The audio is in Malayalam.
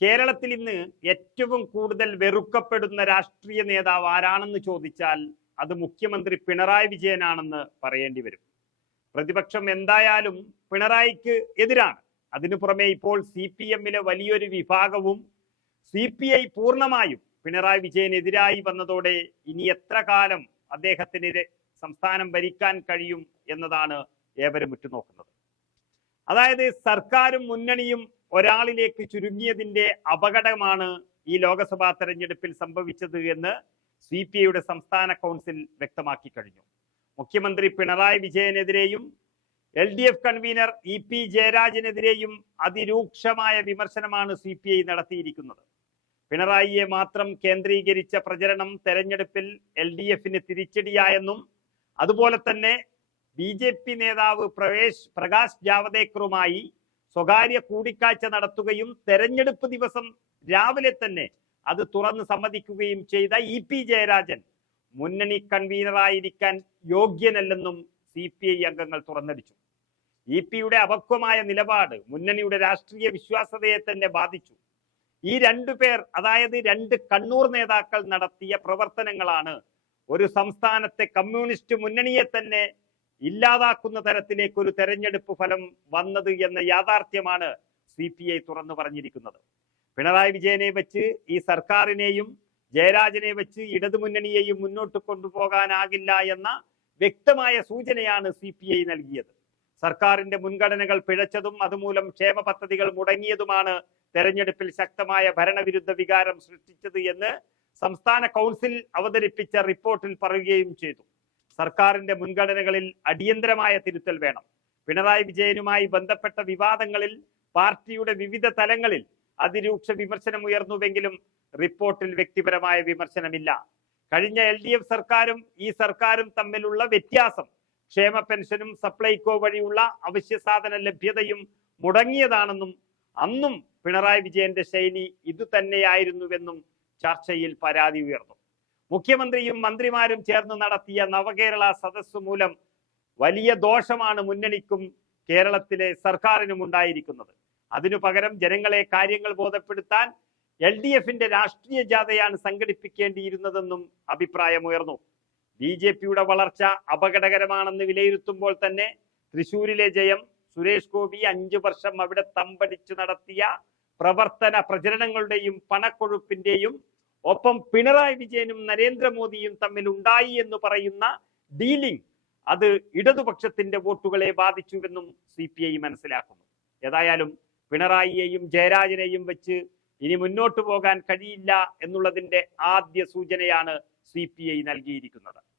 കേരളത്തിൽ ഇന്ന് ഏറ്റവും കൂടുതൽ വെറുക്കപ്പെടുന്ന രാഷ്ട്രീയ നേതാവ് ആരാണെന്ന് ചോദിച്ചാൽ അത് മുഖ്യമന്ത്രി പിണറായി വിജയനാണെന്ന് പറയേണ്ടി വരും. പ്രതിപക്ഷം എന്തായാലും പിണറായിക്ക് എതിരാണ്. അതിനു പുറമെ ഇപ്പോൾ CPM-ലെ വലിയൊരു വിഭാഗവും CPI പൂർണ്ണമായും പിണറായി വിജയനെതിരായി വന്നതോടെ ഇനി എത്ര കാലം അദ്ദേഹത്തിന് സംസ്ഥാനം ഭരിക്കാൻ കഴിയും എന്നതാണ് ഏവരും ഉറ്റുനോക്കുന്നത്. അതായത് സർക്കാരും മുന്നണിയും ഒരാളിലേക്ക് ചുരുങ്ങിയതിന്റെ അപകടമാണ് ഈ ലോക്സഭാ തെരഞ്ഞെടുപ്പിൽ സംഭവിച്ചത് എന്ന് CPI-യുടെ സംസ്ഥാന കൗൺസിൽ വ്യക്തമാക്കി കഴിഞ്ഞു. മുഖ്യമന്ത്രി പിണറായി വിജയനെതിരെയും LDF കൺവീനർ EP ജയരാജനെതിരെയും അതിരൂക്ഷമായ വിമർശനമാണ് CPI നടത്തിയിരിക്കുന്നത്. പിണറായിയെ മാത്രം കേന്ദ്രീകരിച്ച പ്രചരണം തെരഞ്ഞെടുപ്പിൽ LDF-ന് തിരിച്ചടിയായെന്നും അതുപോലെ തന്നെ BJP നേതാവ് പ്രകാശ് ജാവദേക്കറുമായി സ്വകാര്യ കൂടിക്കാഴ്ച നടത്തുകയും തെരഞ്ഞെടുപ്പ് ദിവസം രാവിലെ തന്നെ അത് തുറന്ന് സമ്മതിക്കുകയും ചെയ്ത EP ജയരാജൻ മുന്നണി കൺവീനറായിരിക്കാൻ യോഗ്യനല്ലെന്നും CPI അംഗങ്ങൾ തുറന്നടിച്ചു. EP-യുടെ അപക്വമായ നിലപാട് മുന്നണിയുടെ രാഷ്ട്രീയ വിശ്വാസ്യതയെ തന്നെ ബാധിച്ചു. ഈ രണ്ടുപേർ, അതായത് രണ്ട് കണ്ണൂർ നേതാക്കൾ നടത്തിയ പ്രവർത്തനങ്ങളാണ് ഒരു സംസ്ഥാനത്തെ കമ്മ്യൂണിസ്റ്റ് മുന്നണിയെ തന്നെ ഇല്ലാതാക്കുന്ന തരത്തിലേക്ക് ഒരു തെരഞ്ഞെടുപ്പ് ഫലം വന്നത് എന്ന യാഥാർത്ഥ്യമാണ് CPI തുറന്നു പറഞ്ഞിരിക്കുന്നത്. പിണറായി വിജയനെ വെച്ച് ഈ സർക്കാരിനെയും ജയരാജനെ വെച്ച് ഇടതുമുന്നണിയെയും മുന്നോട്ട് കൊണ്ടുപോകാനാകില്ല എന്ന വ്യക്തമായ സൂചനയാണ് CPI നൽകിയത്. സർക്കാരിന്റെ മുൻഗണനകൾ പിഴച്ചതും അതുമൂലം ക്ഷേമ പദ്ധതികൾ മുടങ്ങിയതുമാണ് തെരഞ്ഞെടുപ്പിൽ ശക്തമായ ഭരണവിരുദ്ധ വികാരം സൃഷ്ടിച്ചത് എന്ന് സംസ്ഥാന കൗൺസിൽ അവതരിപ്പിച്ച റിപ്പോർട്ടിൽ പറയുകയും ചെയ്തു. സർക്കാരിന്റെ മുൻഗണനകളിൽ അടിയന്തരമായ തിരുത്തൽ വേണം. പിണറായി വിജയനുമായി ബന്ധപ്പെട്ട വിവാദങ്ങളിൽ പാർട്ടിയുടെ വിവിധ തലങ്ങളിൽ അതിരൂക്ഷ വിമർശനം ഉയർന്നുവെങ്കിലും റിപ്പോർട്ടിൽ വ്യക്തിപരമായ വിമർശനമില്ല. കഴിഞ്ഞ LDF സർക്കാരും ഈ സർക്കാരും തമ്മിലുള്ള വ്യത്യാസം ക്ഷേമ പെൻഷനും സപ്ലൈകോ വഴിയുള്ള അവശ്യ സാധന ലഭ്യതയും മുടങ്ങിയതാണെന്നും അന്നും പിണറായി വിജയന്റെ ശൈലി ഇതുതന്നെയായിരുന്നുവെന്നും ചർച്ചയിൽ പരാതി ഉയർന്നു. മുഖ്യമന്ത്രിയും മന്ത്രിമാരും ചേർന്ന് നടത്തിയ നവകേരള സദസ് മൂലം വലിയ ദോഷമാണ് മുന്നണിക്കും കേരളത്തിലെ സർക്കാരിനും ഉണ്ടായിരിക്കുന്നത്. അതിനു പകരം ജനങ്ങളെ കാര്യങ്ങൾ ബോധപ്പെടുത്താൻ LDF-ന്റെ രാഷ്ട്രീയ ജാഥയാണ് സംഘടിപ്പിക്കേണ്ടിയിരുന്നതെന്നും അഭിപ്രായമുയർന്നു. BJP-യുടെ വളർച്ച അപകടകരമാണെന്ന് വിലയിരുത്തുമ്പോൾ തന്നെ തൃശൂരിലെ ജയം, സുരേഷ് ഗോപി 5 വർഷം അവിടെ തമ്പടിച്ചു നടത്തിയ പ്രവർത്തന പ്രചരണങ്ങളുടെയും പണക്കൊഴുപ്പിന്റെയും ഒപ്പം പിണറായി വിജയനും നരേന്ദ്രമോദിയും തമ്മിൽ ഉണ്ടായി എന്ന് പറയുന്ന ഡീലിംഗ്, അത് ഇടതുപക്ഷത്തിന്റെ വോട്ടുകളെ ബാധിച്ചുവെന്നും CPI മനസ്സിലാക്കുന്നു. ഏതായാലും പിണറായിയെയും ജയരാജനെയും വെച്ച് ഇനി മുന്നോട്ട് പോകാൻ കഴിയില്ല എന്നുള്ളതിന്റെ ആദ്യ സൂചനയാണ് CPI നൽകിയിരിക്കുന്നത്.